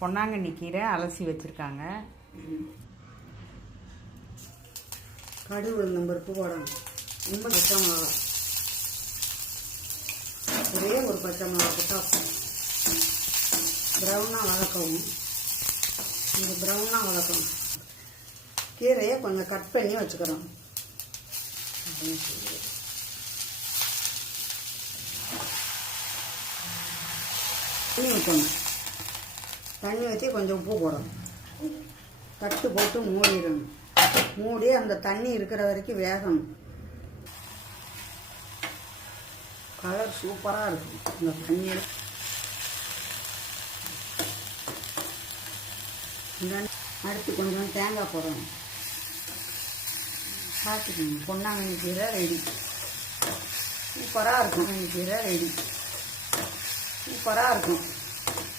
பொன்னாங்கண்ணி கீரை அலசி வச்சுருக்காங்க. கடுகு உளுந்தம் பருப்பு போடணும். ரொம்ப பச்சை மிளகா, ஒரே ஒரு பச்சை மிளகா போட்டால் ப்ரௌனாக வதக்கவும். இந்த ப்ரௌனாக வதக்கணும். கீரையை கொஞ்சம் கட் பண்ணி வச்சுக்கிறோம். தண்ணி ஊற்றணும். தண்ணி ஊற்றி கொஞ்சம் உப்பு போடணும். தட்டு போட்டு மூடிடணும். மூடி அந்த தண்ணி இருக்கிற வரைக்கும் வேகணும். கலர் சூப்பராக இருக்கும் இந்த தண்ணியில். அடுத்து கொஞ்சம் தேங்காய் போடணும். பார்த்துக்கோங்க, பொன்னாங்கண்ணி கீரை ரெடி. சூப்பராக இருக்கும். கீரை ரெடி, சூப்பராக இருக்கும்.